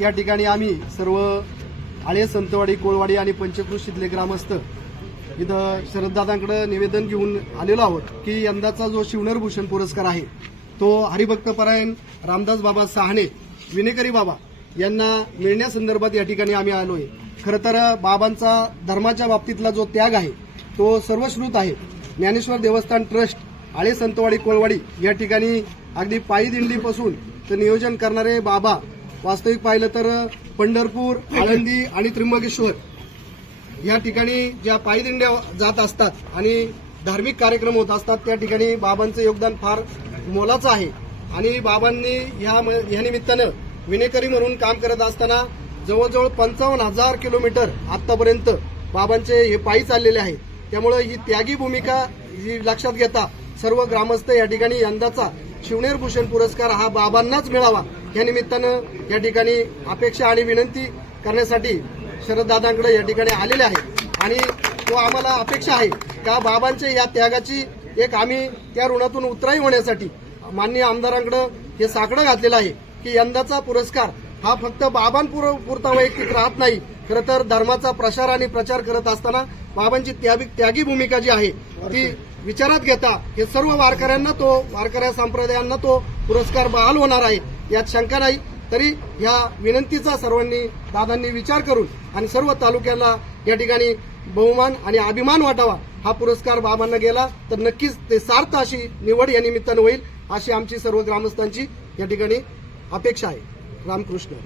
या ठिकाणी आम्ही सर्व आळे संतवाडी कोळवाडी आणि पंचकृषीतले ग्रामस्थ इथं शरददादांकडे निवेदन घेऊन आलेलो आहोत की यंदाचा जो शिवनरभूषण पुरस्कार आहे तो हरिभक्त परायण रामदास बाबा सहाणे विनेकरी बाबा यांना मिळण्यासंदर्भात या ठिकाणी आम्ही आलोय. खरं तर बाबांचा धर्माच्या बाबतीतला जो त्याग आहे तो सर्वश्रुत आहे. ज्ञानेश्वर देवस्थान ट्रस्ट आळे संतवाडी कोळवाडी या ठिकाणी अगदी पायी दिंडीपासून तर नियोजन करणारे बाबा वास्तविक पाहिलं तर पंढरपूर आळंदी आणि त्र्यंबकेश्वर या ठिकाणी ज्या पायी दिंड्या जात असतात आणि धार्मिक कार्यक्रम होत असतात त्या ठिकाणी बाबांचं योगदान फार मोलाचं आहे. आणि बाबांनी ह्या ह्या निमित्तानं विनेकरी म्हणून काम करत असताना जवळजवळ पंचावन्न हजार किलोमीटर आतापर्यंत बाबांचे हे पायी चाललेले आहेत. त्यामुळे ही त्यागी भूमिका ही लक्षात घेता सर्व ग्रामस्थ या ठिकाणी यंदाचा शिवनेर भूषण पुरस्कार हा बाबांनाच मिळावा. या निमित्तानं या ठिकाणी अपेक्षा आणि विनंती करण्यासाठी शरददादांकडे या ठिकाणी आलेले आहे आणि तो आम्हाला अपेक्षा आहे का बाबांच्या या त्यागाची एक आम्ही त्या ऋणातून उतराई होण्यासाठी माननीय आमदारांकडे हे साकडं घातलेलं आहे की यंदाचा पुरस्कार हा फक्त बाबांपुर पुरता वैयक्तिक राहत नाही. खरं तर धर्माचा प्रसार आणि प्रचार करत असताना बाबांची त्यागी त्यागी भूमिका जी आहे ती विचारात घेता हे सर्व वारकऱ्यांना तो वारकऱ्या संप्रदायांना तो पुरस्कार बहाल होणार आहे. यात शंका नाही. तरी या विनंतीचा सर्वांनी दादांनी विचार करून आणि सर्व तालुक्याला या ठिकाणी बहुमान आणि अभिमान वाटावा हा पुरस्कार बाबांना गेला. तर नक्कीच ते सार्थ अशी निवड या निमित्तानं होईल अशी आमची सर्व ग्रामस्थांची या ठिकाणी अपेक्षा आहे. रामकृष्ण.